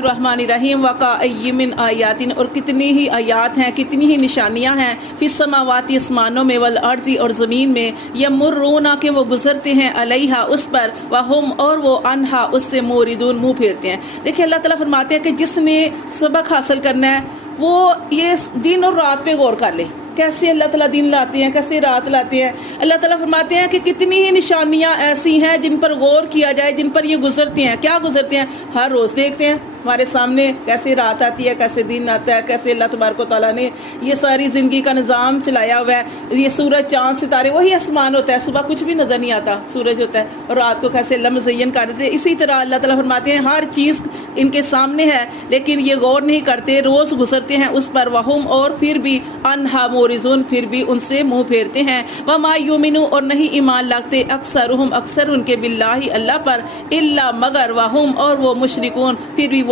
रहमान वकाय्यिमिन आयातिन, और कितनी ही आयात हैं, कितनी ही निशानियां हैं, फिस समावाती आसमानों में, वल अर्ज़ी और ज़मीन में, यमुर्रूना के वो गुजरते हैं, अलैहा उस पर, वहुम और वो अनहा उससे मोरिदून मुंह फेरते हैं। देखिए अल्लाह ताला फरमाते हैं कि जिसने सबक हासिल करना है वो ये दिन और रात पे गौर कर ले, कैसे अल्लाह ताला दिन लाते हैं, कैसे रात लाते हैं। अल्लाह ताला फरमाते हैं कि कितनी ही निशानियां ऐसी हैं जिन पर गौर किया जाए, जिन पर ये गुजरते हैं। क्या गुजरते हैं? हर रोज़ देखते हैं हमारे सामने कैसे रात आती है, कैसे दिन आता है, कैसे अल्लाह तबारक व तआला ने ये सारी ज़िंदगी का निज़ाम चलाया हुआ है। ये सूरज चाँद सितारे वही आसमान होता है, सुबह कुछ भी नज़र नहीं आता, सूरज होता है, और रात को कैसे अल्लाह मुज़य्यन कर देते हैं। इसी तरह अल्लाह ताला फरमाते हैं हर चीज़ इनके सामने है लेकिन ये गौर नहीं करते, रोज़ गुजरते हैं उस पर, वहुम और फिर भी अनहा मोरिज़ून, फिर भी उनसे मुँह फेरते हैं। वमा युमिनु और नहीं ईमान लाते, अक्सरुहुम अक्सर उनके बिल्लाहि अल्लाह पर, इल्ला मगर, वहुम और वो मुशरिकून फिर भी